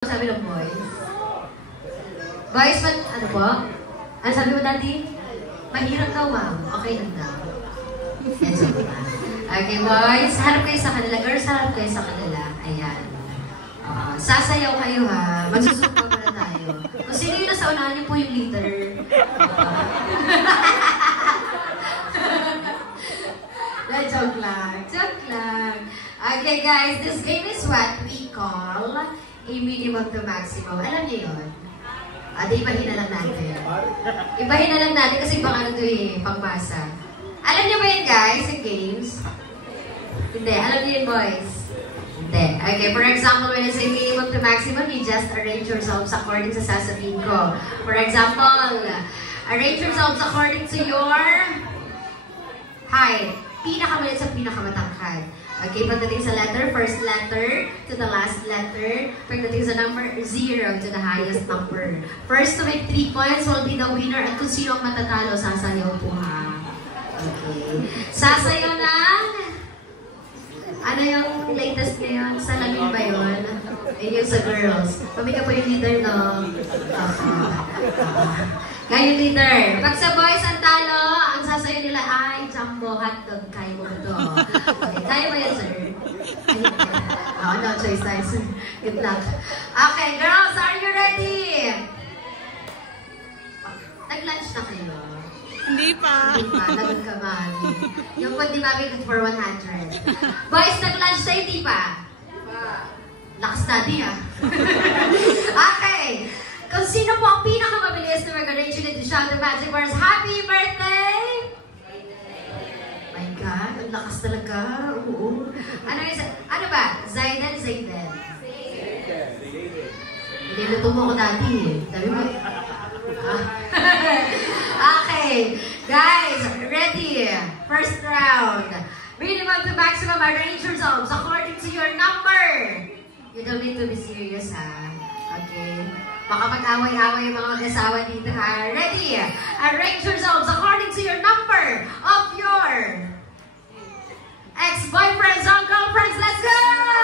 Sabi ng boys. Boys, ano po? Ano sabi mo dati? Mahirap daw, ma'am. Okay lang daw. Yes, okay, boys. Harap kayo sa kanila. Girls, harap kayo sa kanila. Ayan. Sasayaw kayo, ha. Magsusuko na tayo. Kung sino yung nasa unahan niyo po yung leader. Joke lang. Joke lang. Okay, guys. This game is what we call a minimum to maximum. Alam niyo yun? Ibahin na lang natin. Ibahin na lang natin kasi baka ano ito eh, pangbasa. Alam niyo ba yun, guys, yung games? Hindi. Alam niyo yun, boys? Hindi. Okay, for example, when I say minimum to maximum, you just arrange yourselves according sa sasabihin ko. For example, arrange yourselves according to your height. Pinakamaliit sa pinakamatangkad. Okay, pagdating sa letter, first letter to the last letter. Pagdating sa number, 0 to the highest number. First to make 3 points will be the winner. At kung sino ang matatalo, sasayaw po ha. Okay. Sasayaw ng... Ano yung latest ngayon? Salamin ba yun? Yung sa girls. Pamika po yung leader, no? Kaya yung leader. Pag sa boys ang talo, ang sasayaw nila ay jumbo hotdog. Kaya mo ito. Okay, kaya mo yan, sir? Oh, no choice, nice. Good luck. Okay, girls, are you ready? Nag-lunch na kayo? Hindi pa. Hindi pa, lagot ka, mami. Yung kundi mami, good for 100. Boys, nag-lunch na, hindi pa? Lakas study, ah. Okay. Kung sino po ang pinakamabilis na mag-arrange ulit to shout the magic words, Happy birthday! My God, ang lakas talaga. Oo. Ano ba? Zayden, Zayden? Niluto mo ko dati eh. Sabi mo, okay. Guys, ready? First round. Minimum to maximum, arrange yourselves according to your number. You don't need to be serious, ha? Okay? Baka mag-away-away yung mga mag-asawa dito, ha? Ready? Arrange yourselves according to your number of your ex-boyfriends or girlfriends. Let's go!